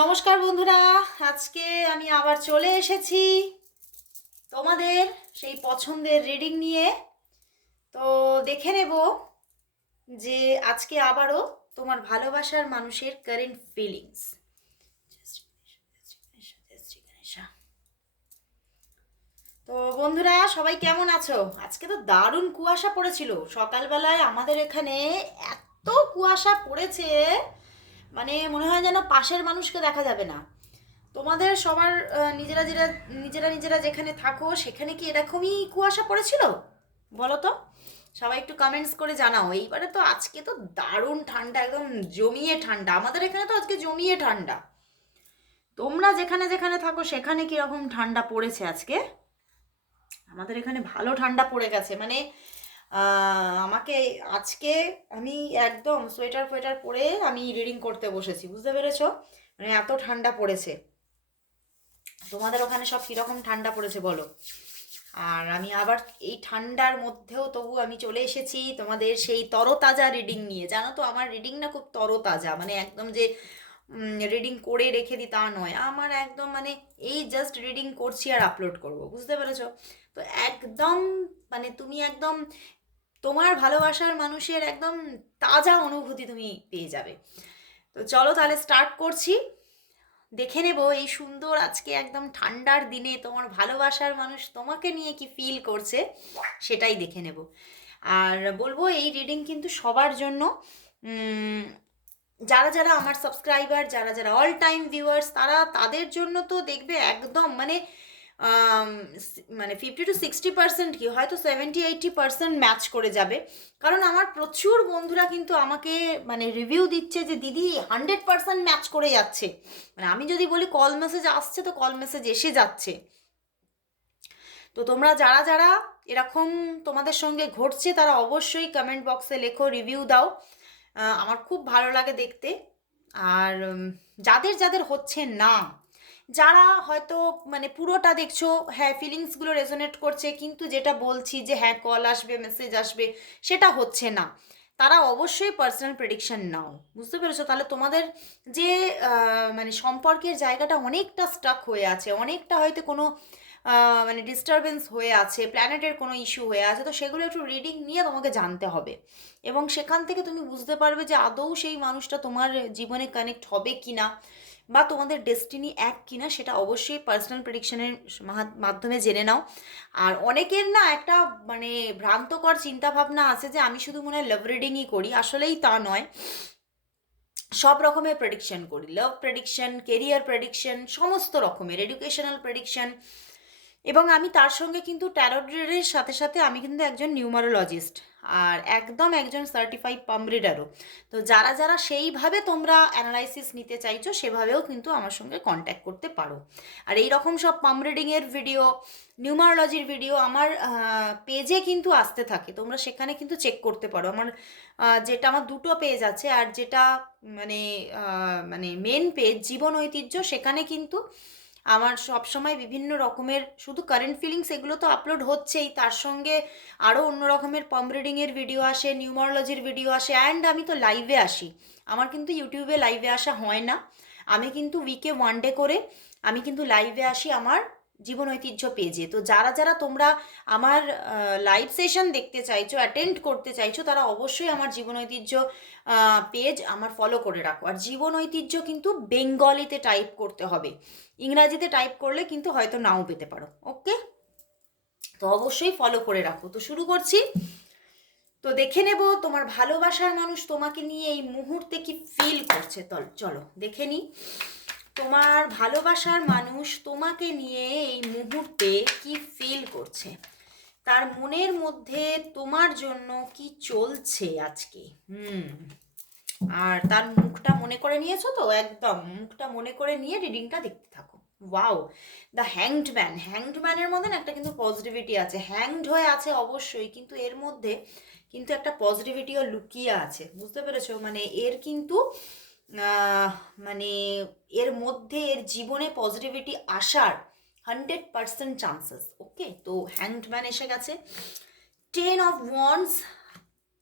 নমস্কার বন্ধুরা, আজকে আমি আবার চলে এসেছি তোমাদের সেই পছন্দের রিডিং নিয়ে। তো দেখে নেব যে আজকে আবারও তোমার ভালোবাসার মানুষের কারেন্ট ফিলিংস তো বন্ধুরা, সবাই কেমন আছো? আজকে তো দারুণ কুয়াশা পড়েছিল। সকালবেলায় আমাদের এখানে এত কুয়াশা পড়েছে মানে মনে হয় যেন পাশের মানুষকে দেখা যাবে না। তোমাদের সবার নিজেরা যেটা, নিজেরা নিজেরা যেখানে থাকো, সেখানে কি এরকমই কুয়াশা পড়েছিল? বলো তো। সবাই একটু কমেন্টস করে জানাও। এইবারে তো আজকে তো দারুণ ঠান্ডা, একদম জমিয়ে ঠান্ডা। আমাদের এখানে তো আজকে জমিয়ে ঠান্ডা। তোমরা যেখানে যেখানে থাকো, সেখানে কীরকম ঠান্ডা পড়েছে আজকে? আমাদের এখানে ভালো ঠান্ডা পড়ে গেছে। মানে আমাকে আজকে আমি একদম সোয়েটার ফোয়েটার পরে আমি রিডিং করতে বসেছি, বুঝতে পেরেছ? মানে এত ঠান্ডা পড়েছে। তোমাদের ওখানে সব কীরকম ঠান্ডা পড়েছে বলো? আর আমি আবার এই ঠান্ডার মধ্যেও তবু আমি চলে এসেছি তোমাদের সেই তরতাজা রিডিং নিয়ে। জানো তো, আমার রিডিং না খুব তরতাজা মানে একদম যে রিডিং করে রেখে দিই তা নয়। আমার একদম মানে এই জাস্ট রিডিং করছি আর আপলোড করব, বুঝতে পেরেছ? তো একদম মানে তুমি একদম তোমার ভালোবাসার মানুষের একদম তাজা অনুভূতি তুমি পেয়ে যাবে। তো চলো তাহলে স্টার্ট করছি। দেখে নেব এই সুন্দর আজকে একদম ঠান্ডার দিনে তোমার ভালোবাসার মানুষ তোমাকে নিয়ে কি ফিল করছে সেটাই দেখে নেব। আর বলব এই রিডিং কিন্তু সবার জন্য। যারা যারা আমার সাবস্ক্রাইবার যারা যারা অল টাইম ভিউয়ার্স তারা তাদের জন্য তো দেখবে একদম মানে মানে ফিফটি টু সিক্সটি পার্সেন্ট কি হয়তো সেভেন্টি এইটি পার্সেন্ট ম্যাচ করে যাবে। কারণ আমার প্রচুর বন্ধুরা কিন্তু আমাকে মানে রিভিউ দিচ্ছে যে, দিদি হান্ড্রেড পার্সেন্ট ম্যাচ করে যাচ্ছে। মানে আমি যদি বলি কল মেসেজ আসছে তো কল মেসেজ এসে যাচ্ছে। তো তোমরা যারা যারা এরকম তোমাদের সঙ্গে ঘটছে, তারা অবশ্যই কমেন্ট বক্সে লেখো রিভিউ দাও। আমার খুব ভালো লাগে দেখতে। আর যাদের যাদের হচ্ছে না যারা হয়তো মানে পুরোটা দেখছ হ্যাঁ ফিলিংসগুলো রেজোনেট করছে, কিন্তু যেটা বলছি যে হ্যাঁ কল আসবে মেসেজ আসবে, সেটা হচ্ছে না। তারা অবশ্যই পার্সোনাল প্রেডিকশন নাও। বুঝতে পেরেছ? তাহলে তোমাদের যে মানে সম্পর্কের জায়গাটা অনেকটা স্টাক হয়ে আছে, অনেকটা হয়তো কোনো মানে ডিস্টারবেন্স হয়ে আছে প্ল্যানেটের কোনো ইস্যু হয়ে আছে, তো সেগুলো একটু রিডিং নিয়ে তোমাকে জানতে হবে। এবং সেখান থেকে তুমি বুঝতে পারবে যে, আদৌ সেই মানুষটা তোমার জীবনে কানেক্ট হবে কি না বা তোমাদের ডেস্টিনি এক কিনা সেটা অবশ্যই পার্সোনাল প্রেডিকশনের মাধ্যমে জেনে নাও। আর অনেকের না একটা মানে ভ্রান্তকর চিন্তাভাবনা আছে যে আমি শুধু মনে হয় লাভ রিডিংই করি, আসলেই তা নয়। সব রকমের প্রেডিকশন করি লাভ প্রেডিকশন কেরিয়ার প্রেডিকশন সমস্ত রকমের এডুকেশনাল প্রেডিকশন এবং আমি তার সঙ্গে কিন্তু ট্যারোডের সাথে সাথে আমি কিন্তু একজন নিউমারোলজিস্ট আর একদম একজন সার্টিফাইড পাম রিডারও তো যারা যারা সেইভাবে তোমরা অ্যানালাইসিস নিতে চাইছো, সেভাবেও কিন্তু আমার সঙ্গে কন্ট্যাক্ট করতে পারো। আর এই রকম সব পাম রিডিংয়ের ভিডিও নিউমারোলজির ভিডিও আমার পেজে কিন্তু আসতে থাকে। তোমরা সেখানে কিন্তু চেক করতে পারো। আমার যেটা আমার দুটো পেজ আছে আর যেটা মানে মানে মেন পেজ জীবন ঐতিহ্য, সেখানে কিন্তু আমার সব সময় বিভিন্ন রকমের শুধু কারেন্ট ফিলিংস এগুলো তো আপলোড হচ্ছেই, তার সঙ্গে আরও অন্য রকমের পাম রিডিংয়ের ভিডিও আসে নিউমারোলজির ভিডিও আসে অ্যান্ড আমি তো লাইভে আসি। আমার কিন্তু ইউটিউবে লাইভে আসা হয় না। আমি কিন্তু উইকে ওয়ান ডে করে আমি কিন্তু লাইভে আসি আমার জীবন ঐতিহ্য পেজে তো যারা যারা তোমরা আমার লাইভ সেশন দেখতে চাইছো অ্যাটেন্ড করতে চাইছো, তারা অবশ্যই আমার জীবন ঐতিহ্য পেজ আমার ফলো করে রাখো। আর জীবন ঐতিহ্য কিন্তু বেঙ্গলিতে টাইপ করতে হবে। ইংরাজিতে টাইপ করলে কিন্তু হয়তো নাও পেতে পারো। ওকে তো অবশ্যই ফলো করে রাখো। তো শুরু করছি। তো দেখে নেব তোমার ভালোবাসার মানুষ তোমাকে নিয়ে এই মুহূর্তে কি ফিল করছে। চলো, দেখে নি তোমার ভালোবাসার মানুষ তোমাকে নিয়ে এই মুহূর্তে কি ফিল করছে? তার মনের মধ্যে তোমার জন্য কি চলছে আজকে? হুম, আর তার মুখটা মনে করে নিয়েছো তো? একদম, মুখটা মনে করে নিয়ে রিডিংটা দেখতে থাকো। Wow the hanged man hanged ম্যানের মধ্যে একটা কিন্তু পজিটিভিটি আছে। হ্যাংড হয়ে আছে অবশ্যই, কিন্তু এর মধ্যে কিন্তু একটা পজিটিভিটিও লুকিয়ে আছে। বুঝতে পেরেছ? মানে এর কিন্তু মানে এর মধ্যে এর জীবনে পজিটিভিটি আসার হান্ড্রেড পার্সেন্ট চান্সেস ওকে তো হ্যাংড ম্যান এসে গেছে। Ten of wands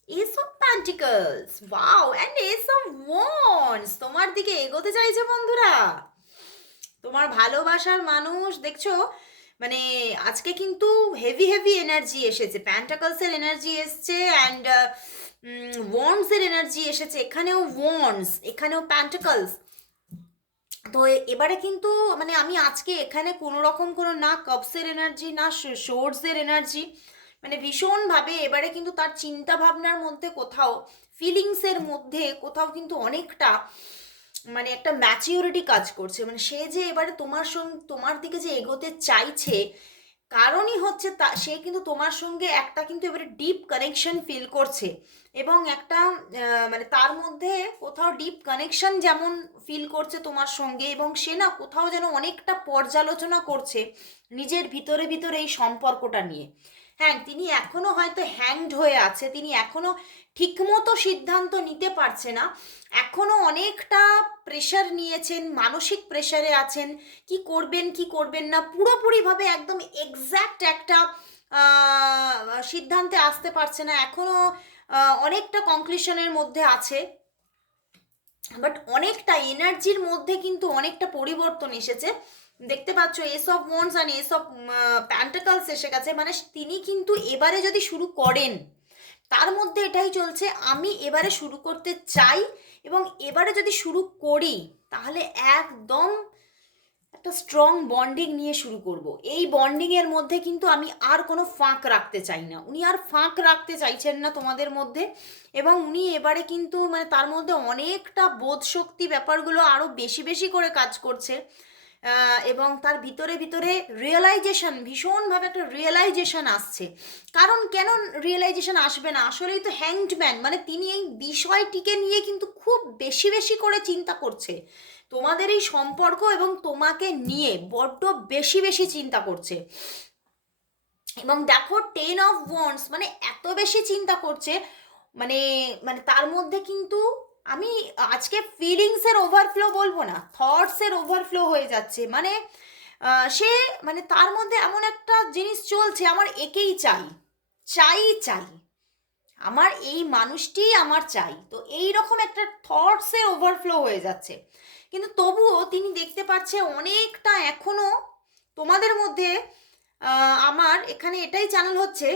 ace of pentacles wow and ace of wands তোমার দিকে এগোতে চাইছে বন্ধুরা। তোমার ভালোবাসার মানুষ, দেখছ? মানে আজকে কিন্তু হেভি হেভি এনার্জি এসেছে। প্যান্টাকলসের এনার্জি এসছে অ্যান্ড ওয়ান্সের এনার্জি এসেছে, এখানেও ওয়ান্স এখানেও প্যান্টাকলস তো এবারে কিন্তু মানে আমি আজকে এখানে কোনো রকম কোনো না কাপসের এনার্জি না শোর্টসের এনার্জি মানে ভীষণভাবে এবারে কিন্তু তার চিন্তা ভাবনার মধ্যে কোথাও ফিলিংসের মধ্যে কোথাও কিন্তু অনেকটা মানে একটা ম্যাচিউরিটি কাজ করছে। মানে সে যে এবারে তোমার সঙ্গে তোমার দিকে যে এগোতে চাইছে কারণই হচ্ছে তা, সে কিন্তু তোমার সঙ্গে একটা কিন্তু এবারে ডিপ কানেকশন ফিল করছে। এবং একটা মানে তার মধ্যে কোথাও ডিপ কানেকশন যেমন ফিল করছে তোমার সঙ্গে, এবং সে না কোথাও যেন অনেকটা পর্যালোচনা করছে নিজের ভিতরে ভিতরে এই সম্পর্কটা নিয়ে। হ্যাঁ তিনি এখনও হয়তো হ্যাংড হয়ে আছে। তিনি এখনও ঠিকমতো সিদ্ধান্ত নিতে পারছে না। এখনও অনেকটা প্রেশার নিয়েছেন, মানসিক প্রেশারে আছেন। কি করবেন কি করবেন না, পুরোপুরিভাবে একদম এক্স্যাক্ট একটা সিদ্ধান্তে আসতে পারছে না। এখনও অনেকটা কনক্লুশনের মধ্যে আছে। বাট অনেকটা এনার্জির মধ্যে কিন্তু অনেকটা পরিবর্তন এসেছে। দেখতে পাচ্ছ এস অফ ওয়ান্স আর এস অফ প্যান্টাকালস এসে গেছে। মানে তিনি কিন্তু এবারে যদি শুরু করেন, তার মধ্যে এটাই চলছে, আমি এবারে শুরু করতে চাই এবং এবারে যদি শুরু করি, তাহলে একদম একটা স্ট্রং বন্ডিং নিয়ে শুরু করব। এই বন্ডিংয়ের মধ্যে কিন্তু আমি আর কোনো ফাঁক রাখতে চাই না। উনি আর ফাঁক রাখতে চাইছেন না তোমাদের মধ্যে এবং উনি এবারে কিন্তু মানে তার মধ্যে অনেকটা বোধ শক্তি ব্যাপারগুলো আরও বেশি বেশি করে কাজ করছে। এবং তার ভিতরে ভিতরে রিয়েলাইজেশন ভীষণভাবে একটা রিয়েলাইজেশন আসছে। কারণ কেন রিয়েলাইজেশন আসবে না? আসলেই তো হ্যাংডম্যান মানে তিনি এই বিষয়টিকে নিয়ে কিন্তু খুব বেশি বেশি করে চিন্তা করছে। তোমাদের এই সম্পর্ক এবং তোমাকে নিয়ে বড্ড বেশি বেশি চিন্তা করছে। এবং দেখো টেন অফ ওয়ান্স মানে এত বেশি চিন্তা করছে মানে মানে তার মধ্যে কিন্তু আমি আজকে ফিলিংসের ওভারফ্লো বলব না থটসের ওভারফ্লো হয়ে যাচ্ছে। মানে সে মানে তার মধ্যে এমন একটা জিনিস চলছে, আমার একেই চাই চাই চাই। আমার এই মানুষটি আমার চাই। তো এই রকম একটা থটসের ওভারফ্লো হয়ে যাচ্ছে। কিন্তু তবুও তিনি দেখতে পাচ্ছে অনেকটা এখনও তোমাদের মধ্যে আমার এখানে এটাই চ্যানেল হচ্ছে,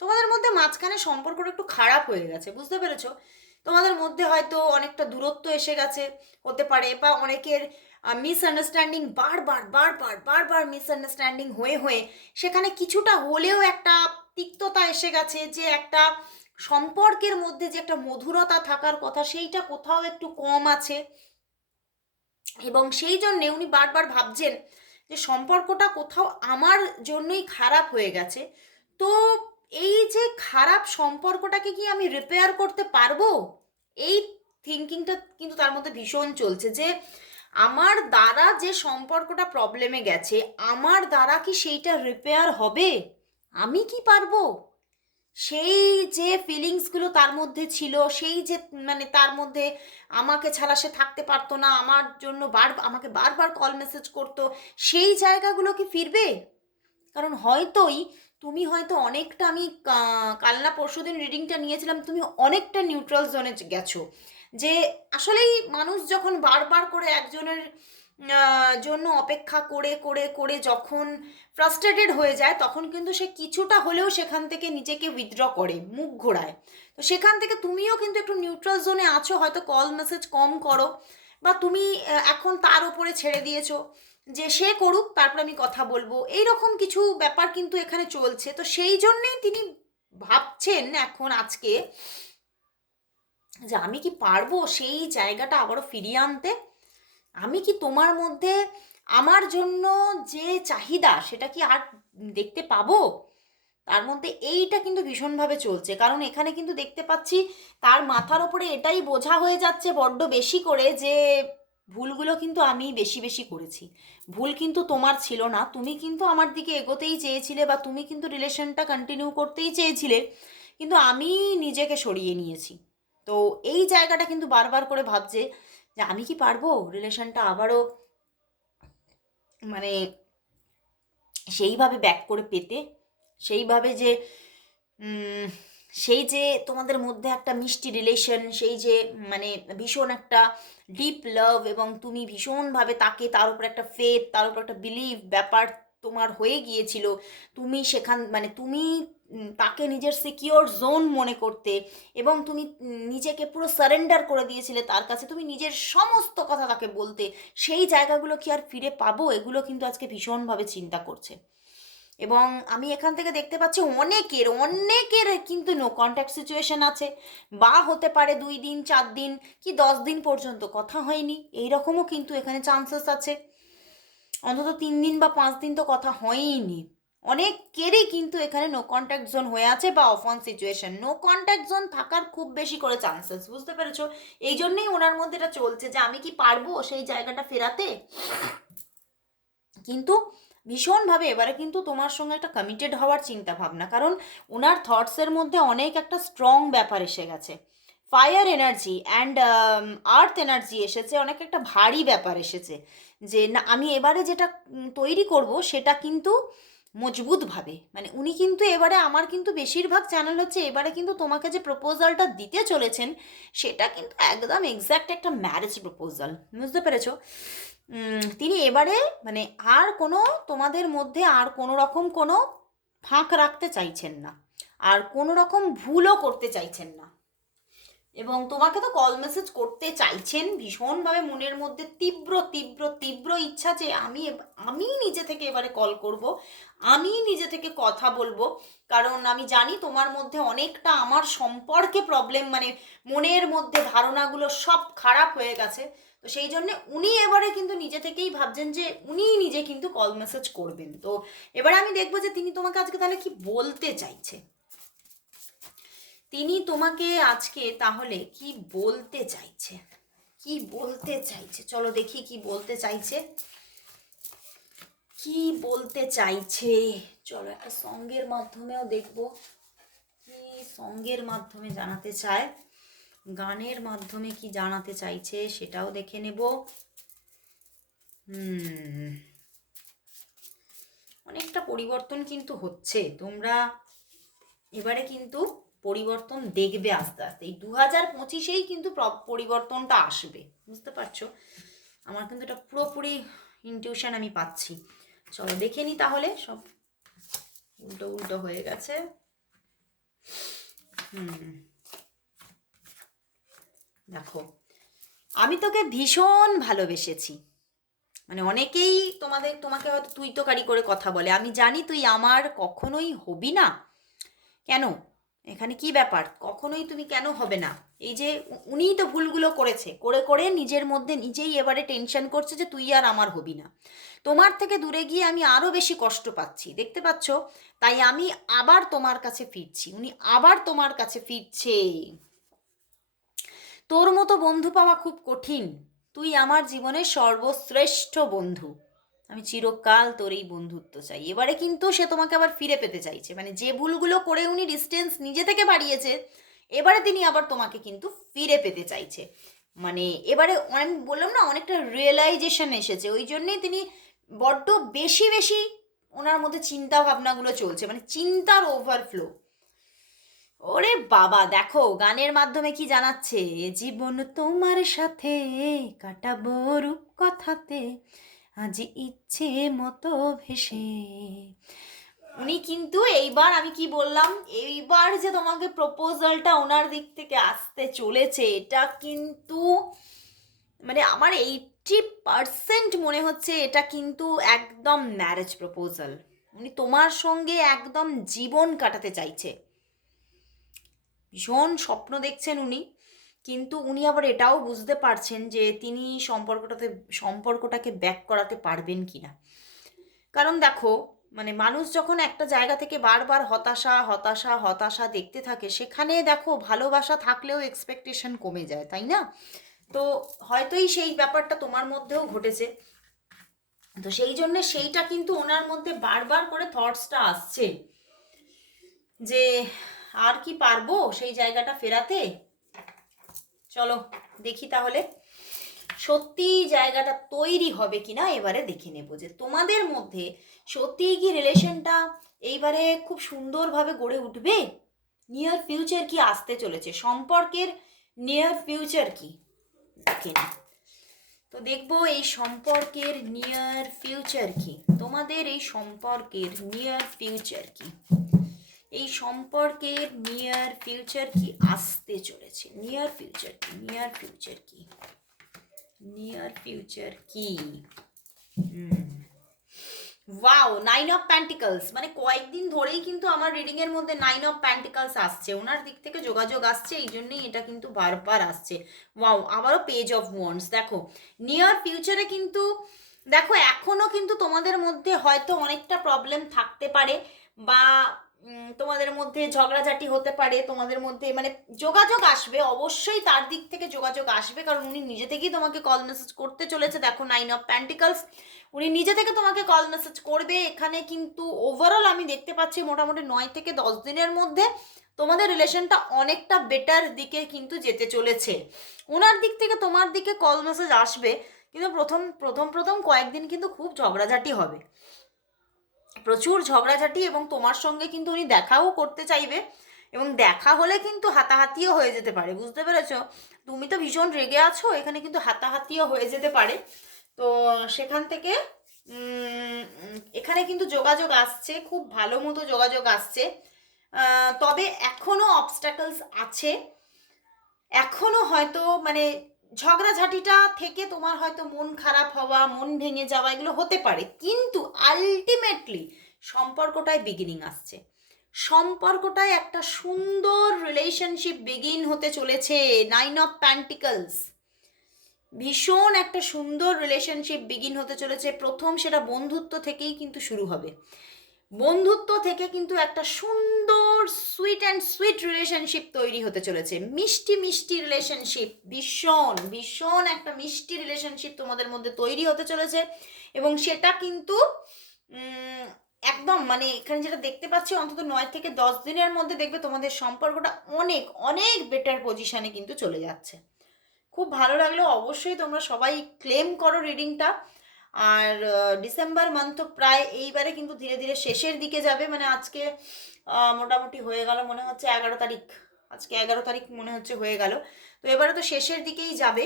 তোমাদের মধ্যে মাঝখানে সম্পর্কটা একটু খারাপ হয়ে গেছে, বুঝতে পেরেছ? তোমাদের মধ্যে হয়তো অনেকটা দূরত্ব এসে গেছে, হতে পারে, বা অনেকের মিসআন্ডারস্ট্যান্ডিং বারবার বারবার বারবার মিসআন্ডারস্ট্যান্ডিং হয়ে হয়ে সেখানে কিছুটা হলেও একটা তিক্ততা এসে গেছে যে একটা সম্পর্কের মধ্যে যে একটা মধুরতা থাকার কথা সেইটা কোথাও একটু কম আছে। এবং সেই জন্যে উনি বারবার ভাবছেন যে সম্পর্কটা কোথাও আমার জন্যই খারাপ হয়ে গেছে। তো এই যে খারাপ সম্পর্কটাকে কি আমি রিপেয়ার করতে পারব? এই থিঙ্কিংটা কিন্তু তার মধ্যে ভীষণ চলছে যে, আমার দ্বারা যে সম্পর্কটা প্রবলেমে গেছে, আমার দ্বারা কি সেইটা রিপেয়ার হবে? আমি কি পারব? সেই যে ফিলিংসগুলো তার মধ্যে ছিল, সেই যে মানে তার মধ্যে আমাকে ছাড়া সে থাকতে পারতো না, আমার জন্য বার, আমাকে বারবার কল মেসেজ করতো, সেই জায়গাগুলো কি ফিরবে? কারণ হয়তোই তুমি হয়তো অনেকটা আমি কাল না পরশুদিন রিডিংটা নিয়েছিলাম, তুমি অনেকটা নিউট্রাল জোনে গেছো। যে আসলেই মানুষ যখন বারবার করে একজনের জন্য অপেক্ষা করে করে করে যখন ফ্রাস্ট্রেটেড হয়ে যায়, তখন কিন্তু সে কিছুটা হলেও সেখান থেকে নিজেকে উইথড্র করে, মুখ ঘোরায়। তো সেখান থেকে তুমিও কিন্তু একটু নিউট্রাল জোনে আছো, হয়তো কল মেসেজ কম করো, বা তুমি এখন তার উপরে ছেড়ে দিয়েছ। যে সে করুক, তারপর আমি কথা বলব। এই রকম কিছু ব্যাপার কিন্তু এখানে চলছে। তো সেই জন্যেই তিনি ভাবছেন এখন আজকে যে আমি কি পারব সেই জায়গাটা আবারও ফিরিয়ে আনতে? আমি কি তোমার মধ্যে আমার জন্য যে চাহিদা সেটা কি আর দেখতে পাবো? তার মধ্যে এইটা কিন্তু ভীষণভাবে চলছে। কারণ এখানে কিন্তু দেখতে পাচ্ছি তার মাথার ওপরে এটাই বোঝা হয়ে যাচ্ছে বড্ড বেশি করে যে ভুলগুলো কিন্তু আমি বেশি বেশি করেছি। ভুল কিন্তু তোমার ছিল না, তুমি কিন্তু আমার দিকে এগোতেই চেয়েছিলে বা তুমি কিন্তু রিলেশনটা কন্টিনিউ করতেই চেয়েছিলে, কিন্তু আমি নিজেকে সরিয়ে নিয়েছি। তো এই জায়গাটা কিন্তু বারবার করে ভাবছে যে আমি কি পারব? রিলেশনটা আবারও মানে সেইভাবে ব্যাক করে পেতে, সেইভাবে যে সেই যে তোমাদের মধ্যে একটা মিষ্টি রিলেশন সেই যে মানে ভীষণ একটা ডিপ লাভ এবং তুমি ভীষণভাবে তাকে তার উপর একটা ফেথ তার উপর একটা বিলিভ ব্যাপার তোমার হয়ে গিয়েছিল, তুমি সেখান মানে তুমি তাকে নিজের সিকিওর জোন মনে করতে এবং তুমি নিজেকে পুরো সারেন্ডার করে দিয়েছিলে তার কাছে, তুমি নিজের সমস্ত কথা তাকে বলতে, সেই জায়গাগুলো কি আর ফিরে পাবো? এগুলো কিন্তু আজকে ভীষণভাবে চিন্তা করছে। এবং আমি এখান থেকে দেখতে পাচ্ছি অনেকের অনেকের কিন্তু নো কন্ট্যাক্ট সিচুয়েশন আছে। বা হতে পারে দুই দিন, চার দিন কি দশ দিন পর্যন্ত কথা হয়নি এই রকমও কিন্তু এখানে চান্সেস আছে। অন্তত তিন দিন বা পাঁচ দিন তো কথা হয়ইনি। অনেকেরই কিন্তু এখানে নো কন্ট্যাক্ট জোন হয়ে আছে বা off on situation no contact zone থাকার খুব বেশি করে চান্সেস বুঝতে পেরেছ? এই জন্যেই ওনার মধ্যে এটা চলছে যে আমি কি পারব সেই জায়গাটা ফেরাতে? কিন্তু ভীষণভাবে এবারে কিন্তু তোমার সঙ্গে একটা কমিটেড হওয়ার চিন্তা ভাবনা। কারণ ওনার থটসের মধ্যে অনেক একটা স্ট্রং ব্যাপার এসে গেছে। Fire energy and earth energy এসেছে, অনেক একটা ভারী ব্যাপার এসেছে। যে না, আমি এবারে যেটা তৈরি করব সেটা কিন্তু মজবুতভাবে। মানে উনি কিন্তু এবারে, আমার কিন্তু বেশিরভাগ চ্যানেল হচ্ছে এবারে কিন্তু তোমাকে যে প্রপোজালটা দিতে চলেছেন, সেটা কিন্তু একদম এক্স্যাক্ট একটা ম্যারেজ প্রপোজাল বুঝতে পেরেছ? তিনি এবারে মানে আর কোনো তোমাদের মধ্যে আর কোনো রকম কোনো ফাঁক রাখতে চাইছেন না। আর কোনো রকম ভুলও করতে চাইছেন না। এবং তোমাকে তো কল মেসেজ করতে চাইছেন ভীষণভাবে মনের মধ্যে তীব্র তীব্র তীব্র ইচ্ছা যে আমি আমি নিজে থেকে এবারে কল করব, আমি নিজে থেকে কথা বলব। কারণ আমি জানি তোমার মধ্যে অনেকটা আমার সম্পর্কে প্রবলেম মানে মনের মধ্যে ধারণাগুলো সব খারাপ হয়ে গেছে। তো সেই জন্য উনি এবারে কিন্তু নিজে থেকেই ভাবছেন যে উনি নিজে কিন্তু কল মেসেজ করবেন। তো এবারে আমি দেখব যে তিনি তোমাকে আজকে তাহলে কি বলতে চাইছে? তিনি তোমাকে আজকে তাহলে কি বলতে চাইছে? কি বলতে চাইছে? চলো দেখি কি বলতে চাইছে। কি বলতে চাইছে? চলো একটা সঙ্গের মাধ্যমেও দেখব। কি সঙ্গের মাধ্যমে জানাতে চায়? গানের মাধ্যমে কি জানাতে চাইছে সেটাও দেখে নেব। হুম। অনেকটা পরিবর্তন কিন্তু হচ্ছে। তোমরা এবারে কিন্তু পরিবর্তন দেখবে আস্তে আস্তে। এই দু হাজার পঁচিশেই কিন্তু প্র- পরিবর্তনটা আসবে। বুঝতে পারছ? আমার কিন্তু এটা পুরোপুরি ইনটিউশন আমি পাচ্ছি। চলো দেখে নি তাহলে সব। উল্টো উল্টো হয়ে গেছে। হুম। দেখো, আমি তোকে ভীষণ ভালোবেসেছি। মানে অনেকেই তোমাদের, তোমাকে হয়তো তুই তো কারি করে কথা বলে, আমি জানি তুই আমার কখনোই হবি না। কেন? এখানে কি ব্যাপার? কখনোই তুমি কেন হবে না? এই যে উনিই তো ভুলগুলো করেছে, করে করে নিজের মধ্যে নিজেই এবারে টেনশন করছে যে তুই আর আমার হবি না। তোমার থেকে দূরে গিয়ে আমি আরও বেশি কষ্ট পাচ্ছি, দেখতে পাচ্ছ? তাই আমি আবার তোমার কাছে ফিরছি, উনি আবার তোমার কাছে ফিরছে তোর মতো বন্ধু পাওয়া খুব কঠিন। তুই আমার জীবনের সর্বশ্রেষ্ঠ বন্ধু। আমি চিরকাল তোর এই বন্ধুত্ব চাই। এবারে কিন্তু সে তোমাকে আবার ফিরে পেতে চাইছে। মানে যে ভুলগুলো করে উনি ডিস্টেন্স নিজে থেকে বাড়িয়েছে, এবারে তিনি আবার তোমাকে কিন্তু ফিরে পেতে চাইছে। মানে এবারে আমি বললাম না, অনেকটা রিয়েলাইজেশন এসেছে। ওই জন্যেই তিনি বড্ড বেশি বেশি ওনার মধ্যে চিন্তা ভাবনাগুলো চলছে। মানে চিন্তার ওভারফ্লো ওরে বাবা, দেখো গানের মাধ্যমে কি জানাচ্ছে? জীবন তোমার সাথে কাটাবো রূপ কথাতে আজ ইচ্ছে মতো ভেসে। উনি কিন্তু এইবার আমি কি বললাম? এইবার যে তোমাকে প্রপোজালটা ওনার দিক থেকে আসতে চলেছে, এটা কিন্তু মানে আমার এইটি পার্সেন্ট মনে হচ্ছে এটা কিন্তু একদম ম্যারেজ প্রপোজাল উনি তোমার সঙ্গে একদম জীবন কাটাতে চাইছে। ভীষণ স্বপ্ন দেখছেন উনি, কিন্তু উনি আবার এটাও বুঝতে পারছেন যে তিনি সম্পর্কটাতে, সম্পর্কটাকে ব্যাক করাতে পারবেন কি না কারণ দেখো মানে মানুষ যখন একটা জায়গা থেকে বারবার হতাশা হতাশা হতাশা দেখতে থাকে, সেখানে দেখো ভালোবাসা থাকলেও এক্সপেকটেশন কমে যায়, তাই না? তো হয়তোই সেই ব্যাপারটা তোমার মধ্যেও ঘটেছে। তো সেই জন্য সেইটা কিন্তু ওনার মধ্যে বারবার করে থটসটা আসছে যে আর কি পারব সেই জায়গাটা ফেরাতে? চলো, দেখি তাহলে। সত্যি জায়গাটা তৈরি হবে কিনা এবারে দেখে নেব যে তোমাদের মধ্যে সত্যিই কি রিলেশনটা এইবারে খুব সুন্দরভাবে গড়ে উঠবে? নিয়ার ফিউচার কি আসতে চলেছে? সম্পর্কের নিয়ার ফিউচার কি? দেখে। তো দেখব এই সম্পর্কের নিয়ার ফিউচার কি? তোমাদের এই সম্পর্কের নিয়ার ফিউচার কি? এই সম্পর্কের নিয়ার ফিউচার কি আসতে চলেছে? নিয়ার ফিউচার কি? নিয়ার ফিউচার কি? নিয়ার ফিউচার কি? ওয়াও নাইন অফ প্যান্টিকলস মানে কয়েকদিন ধরেই কিন্তু আমার রিডিং এর মধ্যে নাইন অফ প্যান্টিকলস আসছে। ওনার দিক থেকে যোগাযোগ আসছে, এই জন্যই এটা কিন্তু বারবার আসছে। ওয়াও আবারও পেজ অফ ওয়ান্স দেখো। নিয়ার ফিউচারে কিন্তু, দেখো, এখনও কিন্তু তোমাদের মধ্যে হয়তো অনেকটা প্রবলেম থাকতে পারে, বা তোমাদের মধ্যে ঝগড়াঝাটি হতে পারে, তোমাদের মধ্যে মানে যোগাযোগ আসবে, অবশ্যই তার দিক থেকে যোগাযোগ আসবে, কারণ উনি নিজে থেকেই তোমাকে কল মেসেজ করতে চলেছে। দেখো নাইন অফ প্যান্টিকলস উনি নিজে থেকে তোমাকে কল মেসেজ করবে। এখানে কিন্তু ওভারঅল আমি দেখতে পাচ্ছি মোটামুটি নয় থেকে দশ দিনের মধ্যে তোমাদের রিলেশনটা অনেকটা বেটার দিকে কিন্তু যেতে চলেছে। ওনার দিক থেকে তোমার দিকে কল মেসেজ আসবে, কিন্তু প্রথম প্রথম প্রথম কয়েকদিন কিন্তু খুব ঝগড়াঝাটি হবে। প্রচুর ঝগড়াঝাটি এবং তোমার সঙ্গে কিন্তু উনি দেখাও করতে চাইবে এবং দেখা হলে কিন্তু হাতাহাতিও হয়ে যেতে পারে, বুঝতে পেরেছ? তুমি তো ভীষণ রেগে আছো, এখানে কিন্তু হাতাহাতিও হয়ে যেতে পারে। তো সেখান থেকে এখানে কিন্তু যোগাযোগ আসছে, খুব ভালো মতো যোগাযোগ আসছে। তবে এখনও অবস্টাকলস আছে। এখনও হয়তো মানে ঝগড়াঝাটিটা থেকে তোমার হয়তো মন খারাপ হওয়া, মন ভেঙে যাওয়া এগুলো হতে পারে। কিন্তু আলটিমেটলি সম্পর্কটায় বিগিনিং আসছে। সম্পর্কটায় একটা সুন্দর রিলেশনশিপ বিগিন হতে চলেছে। নাইন অফ প্যান্টিকলস ভীষণ একটা সুন্দর রিলেশনশিপ বিগিন হতে চলেছে। প্রথম সেটা বন্ধুত্ব থেকেই কিন্তু শুরু হবে। বন্ধুত্ব থেকে কিন্তু একটা সুন্দর সুইট অ্যান্ড সুইট রিলেশনশিপ তৈরি হতে চলেছে। মিষ্টি মিষ্টি রিলেশনশিপ ভীষণ ভীষণ একটা মিষ্টি রিলেশনশিপ তোমাদের মধ্যে তৈরি হতে চলেছে। এবং সেটা কিন্তু একদম মানে এখানে যেটা দেখতে পাচ্ছি, অন্তত নয় থেকে দশ দিনের মধ্যে দেখবে তোমাদের সম্পর্কটা অনেক অনেক বেটার পজিশানে কিন্তু চলে যাচ্ছে। খুব ভালো লাগল। অবশ্যই তোমরা সবাই ক্লেম করো রিডিংটা আর ডিসেম্বর মান্থ প্রায় এইবারে কিন্তু ধীরে ধীরে শেষের দিকে যাবে। মানে আজকে মোটামুটি হয়ে গেল মনে হচ্ছে এগারো তারিখ। আজকে এগারো তারিখ মনে হচ্ছে হয়ে গেল। তো এবারে তো শেষের দিকেই যাবে।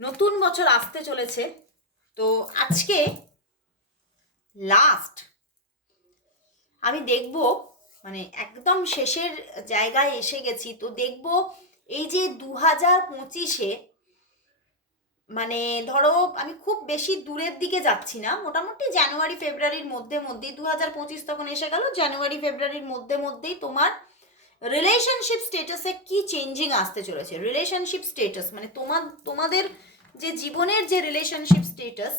নতুন বছর আসতে চলেছে। তো আজকে লাস্ট আমি দেখব মানে একদম শেষের জায়গায় এসে গেছি। তো দেখব এই যে দু হাজার পঁচিশে মানে ধরো আমি খুব বেশি দূরের দিকে যাচ্ছি না। মোটামুটি জানুয়ারি, ফেব্রুয়ারির মধ্যে মধ্যেই দু হাজার পঁচিশ তখন এসে গেল। জানুয়ারি, ফেব্রুয়ারির মধ্যে মধ্যেই তোমার রিলেশনশিপ স্টেটাসে কি চেঞ্জিং আসতে চলেছে? রিলেশনশিপ স্টেটাস মানে তোমার, তোমাদের যে জীবনের যে রিলেশনশিপ স্টেটাস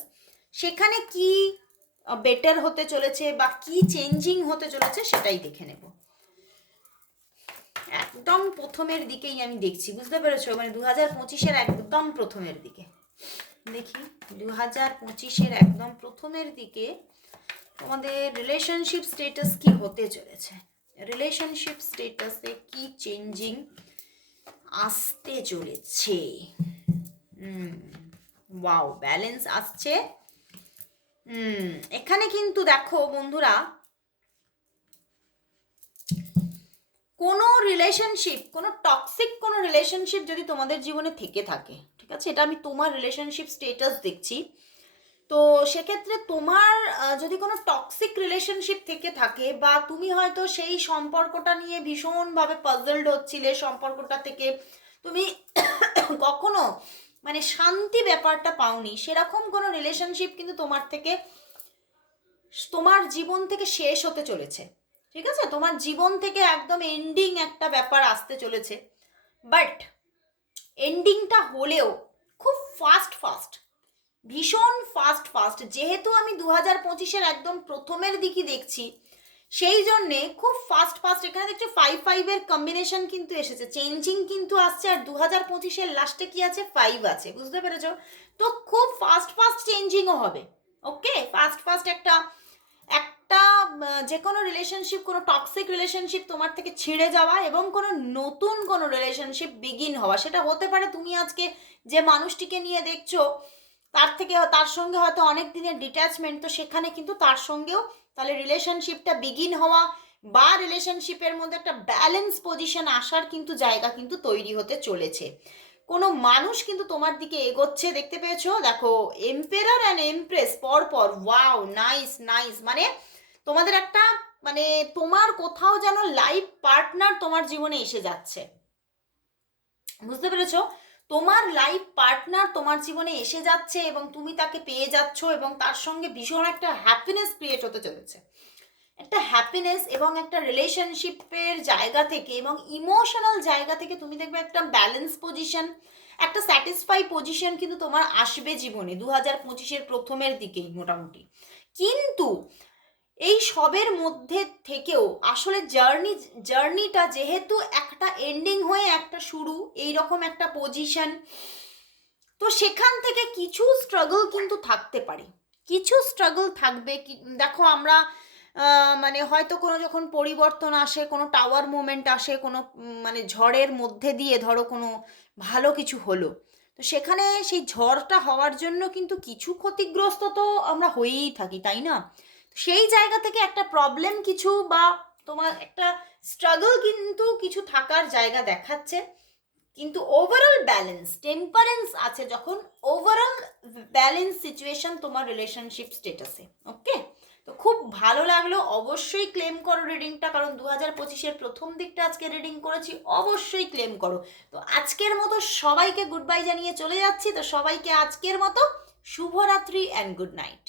সেখানে কি বেটার হতে চলেছে বা কি চেঞ্জিং হতে চলেছে সেটাই দেখে নেব। একদম প্রথমের দিকেই আমি দেখছি, বুঝতে পেরেছ? মানে দু হাজার পঁচিশের একদম প্রথমের দিকে। দেখি দু হাজার পঁচিশের একদম প্রথমের দিকে তোমাদের রিলেশনশিপ স্টেটাস কি হতে চলেছে? রিলেশনশিপ স্টেটাসে কি চেঞ্জিং আসতে চলেছে? ওয়াও ব্যালেন্স আসছে। এখানে কিন্তু দেখো বন্ধুরা, কোনো রিলেশনশিপ কোনো টক্সিক কোনো রিলেশনশিপ যদি তোমাদের জীবনে থেকে থাকে ঠিক আছে? এটা আমি তোমার রিলেশনশিপ স্টেটাস দেখছি। তো সেক্ষেত্রে তোমার যদি কোনো টক্সিক রিলেশনশিপ থেকে থাকে বা তুমি হয়তো সেই সম্পর্কটা নিয়ে ভীষণভাবে পাজলড হচ্ছিলে সম্পর্কটা থেকে, তুমি কখনো মানে শান্তি ব্যাপারটা পাওনি, সেরকম কোনো রিলেশনশিপ কিন্তু তোমার থেকে, তোমার জীবন থেকে শেষ হতে চলেছে। ঠিক আছে? তোমার জীবন থেকে একদম এন্ডিং একটা ব্যাপার আসতে চলেছে। বাট এন্ডিংটা হলেও খুব ফাস্ট ফাস্ট ভীষণ ফাস্ট ফাস্ট যেহেতু আমি দু হাজার পঁচিশের একদম প্রথমের দিকই দেখছি, সেই জন্যে খুব ফাস্ট ফাস্ট এখানে দেখছ ফাইভ ফাইভের কম্বিনেশন কিন্তু এসেছে চেঞ্জিং কিন্তু আসছে, আর দু হাজার পঁচিশের লাস্টে কি আছে? ফাইভ আছে, বুঝতে পেরেছ? তো খুব ফাস্ট ফাস্ট চেঞ্জিংও হবে ওকে ফাস্ট ফাস্ট একটা একটা যে কোনো রিলেশনশিপ কোনো টক্সিক রিলেশনশিপ তোমার থেকে ছিঁড়ে যাওয়া এবং কোনো নতুন কোনো রিলেশনশিপ বিগিন হওয়া, সেটা হতে পারে তুমি আজকে যে মানুষটিকে নিয়ে দেখছ, তার থেকে, তার সঙ্গে হয়তো অনেক দিনের ডিট্যাচমেন্ট তো সেখানে কিন্তু তার সঙ্গেও তাহলে রিলেশনশিপটা বিগিন হওয়া বা রিলেশনশিপের মধ্যে একটা ব্যালেন্স পজিশন আসার কিন্তু জায়গা কিন্তু তৈরি হতে চলেছে। কোনো মানুষ কিন্তু তোমার দিকে এগোচ্ছে, দেখতে পেয়েছ? দেখো এম্পেরার অ্যান্ড এমপ্রেস পর পর ওয়াও নাইস নাইস মানে তোমাদের একটা মানে তোমার কোথাও যেন লাইফ পার্টনার তোমার জীবনে এসে যাচ্ছে। বুঝতে পেরেছ? তোমার লাইফ পার্টনার তোমার জীবনে এসে যাচ্ছে এবং তুমি তাকে পেয়ে যাচ্ছ এবং তার সঙ্গে ভীষণ একটা হ্যাপিনেস ক্রিয়েট হতে চলেছে। একটা হ্যাপিনেস এবং একটা রিলেশনশিপের জায়গা থেকে এবং ইমোশনাল জায়গা থেকে তুমি দেখবে একটা ব্যালেন্স পজিশন একটা স্যাটিসফাই পজিশন কিন্তু তোমার আসবে জীবনে দু হাজার পঁচিশের প্রথমের দিকেই মোটামুটি। কিন্তু এই সবের মধ্যে থেকেও আসলে জার্নি জার্নিটা যেহেতু একটা এন্ডিং হয়ে একটা শুরু এই রকম একটা পজিশন তো সেখান থেকে কিছু স্ট্রাগল কিন্তু থাকতে পারে। কিছু স্ট্রাগল থাকবে দেখো আমরা মানে হয়তো কোনো যখন পরিবর্তন আসে, কোনো টাওয়ার মুভমেন্ট আসে, কোনো মানে ঝড়ের মধ্যে দিয়ে ধরো কোনো ভালো কিছু হলো, তো সেখানে সেই ঝড়টা হওয়ার জন্য কিন্তু কিছু ক্ষতিগ্রস্ত তো আমরা হয়েই থাকি, তাই না? সেই জায়গা থেকে একটা প্রবলেম কিছু বা তোমার একটা স্ট্রাগল কিন্তু কিছু থাকার জায়গা দেখাচ্ছে। কিন্তু ওভারঅল ব্যালেন্স টেম্পারেন্স আছে যখন ওভারঅল ব্যালেন্স সিচুয়েশন তোমার রিলেশনশিপ স্টেটাসে ওকে তো খুব ভালো লাগল, অবশ্যই ক্লেম করো রিডিংটা কারণ দু হাজার পঁচিশের প্রথম দিকটা আজকে রিডিং করেছি, অবশ্যই ক্লেম করো। তো আজকের মতো সবাইকে গুড বাই জানিয়ে চলে যাচ্ছি, তো সবাইকে আজকের মতো শুভরাত্রি অ্যান্ড গুড নাইট